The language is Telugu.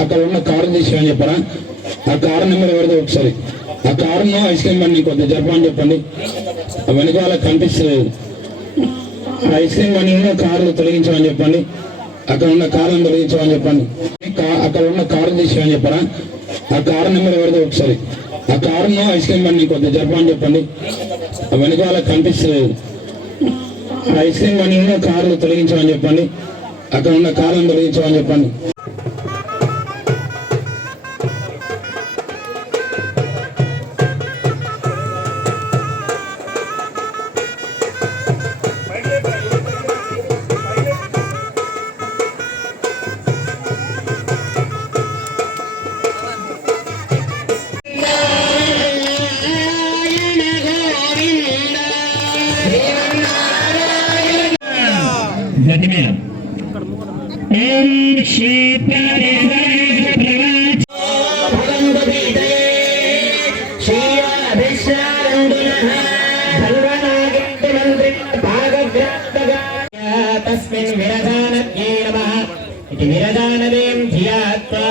అక్కడ ఉన్న కారు విషయం చెప్పరా? ఆ కారు నెంబర్ ఎవరిదో ఒకసారి? ఆ కారును ఐస్ క్రీమ్ బండి కొద్దిగా జరపని చెప్పండి. వెనకాల కనిపిస్తలేదు ఆ ఐస్ క్రీమ్ బండి ఉన్న కారు తొలగించమని చెప్పండి. అక్కడ ఉన్న కారును తొలగించమని చెప్పండి. అక్కడ ఉన్న కారు తీసుకోమని చెప్పరా? ఆ కారు నెంబర్ ఎవరిదో ఒకసారి? ఆ కారును ఐస్ క్రీమ్ బండి కొద్దిగా జరపని చెప్పండి. వెనకాల కనిపిస్తలేదు ఆ ఐస్ క్రీమ్ బండి ఉన్న కారు తొలగించమని చెప్పండి. అక్కడ ఉన్న కారును తొలగించమని చెప్పండి. గట్టిమే ఓం శ్రీ తస్మిన్ విరజానద్యే నమః ఇది విరజానదేం ధియాత్వా